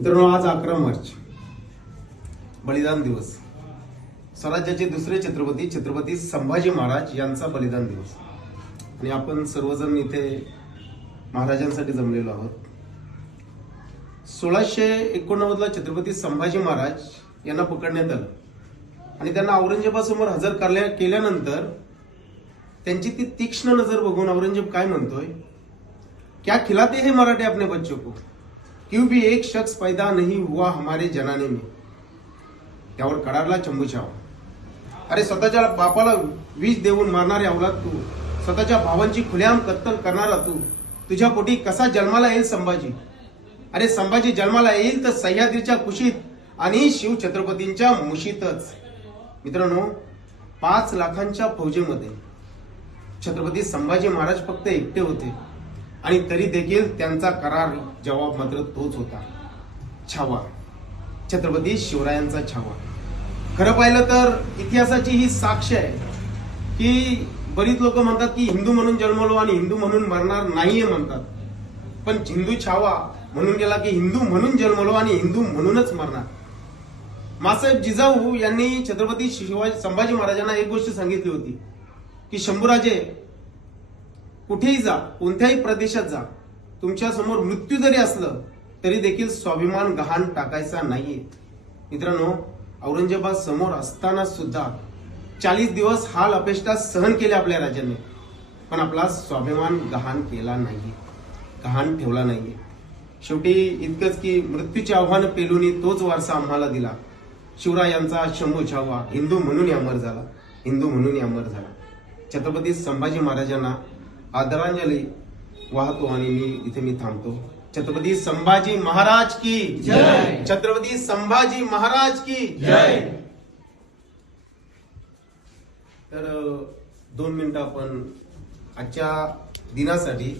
मित्रांनो, आज 11 मार्च बलिदान दिवस, स्वराज्याचे दुसरे छत्रपती छत्रपती संभाजी महाराज यांचा बलिदान दिवस. आणि आपण सर्वजण इथे महाराजांसाठी जमलेलो आहोत. 1689 ला छत्रपती संभाजी महाराज यांना पकडण्यात आलं आणि त्यांना औरंगजेबासमोर हजर केल्यानंतर त्यांची ती तीक्ष्ण नजर बघून औरंगजेब काय म्हणतोय, क्या खिलाते हैं मराठे अपने बच्चों को, क्यों भी एक शख्स पैदा नहीं हुआ हमारे जनाने में. त्यावर कडारला चंबूछाव. अरे स्वतःच्या बापाला विष देऊन मारणारे अवलाद तू, स्वतःच्या भावांची खुलेआम कत्तल करणारा तू, तुझ्या पोटी कसा जन्माला येईल संभाजी. अरे संभाजी जन्माला येईल तर सह्याद्रीच्या कुशीत आणि शिवछत्रपतींच्या मुशीतच. मित्रांनो, 5 लाखांच्या फौजेमध्ये छत्रपती संभाजी महाराज फक्त एकटे होते आणि तरी देखील त्यांचा करार जवाब मात्र तोच होता, छावा. छत्रपती शिवरायांचा छावा. खरं पाहिलं तर इतिहासाची ही साक्ष आहे की बरीच लोक म्हणतात की हिंदू म्हणून जन्मलो आणि हिंदू म्हणून मरणार नाहीये म्हणतात, पण हिंदू छावा म्हणून गेला की हिंदू म्हणून जन्मलो आणि हिंदू म्हणूनच मरणार. मासाहेब जिजाऊ यांनी छत्रपती संभाजी महाराजांना एक गोष्ट सांगितली होती की शंभूराजे, कुठेही जा, कोणत्याही प्रदेशात जा, तुमच्या समोर मृत्यू जरी असलं तरी देखील स्वाभिमान गहाण टाकायचा नाहीये. मित्रांनो, औरंगजेबा समोर असताना सुद्धा 40 दिवस हाल अपेष्टा सहन केले आपल्या राजाने, पण आपला स्वाभिमान गहाण केला नाहीये, गहाण ठेवला नाहीये. शेवटी इतकंच की मृत्यूचे आव्हान पेलूनी तोच वारसा आम्हाला दिला. शिवरायांचा शंभू छावा हिंदू म्हणून अमर झाला, हिंदू म्हणून अमर झाला. छत्रपती संभाजी महाराजांना आदरांजली वाहतो आणि मी थांबतो. छत्रपती संभाजी महाराज की जय. छत्रपती संभाजी महाराज की जय. तर 2 मिनिटं आपण आजच्या दिनासाठी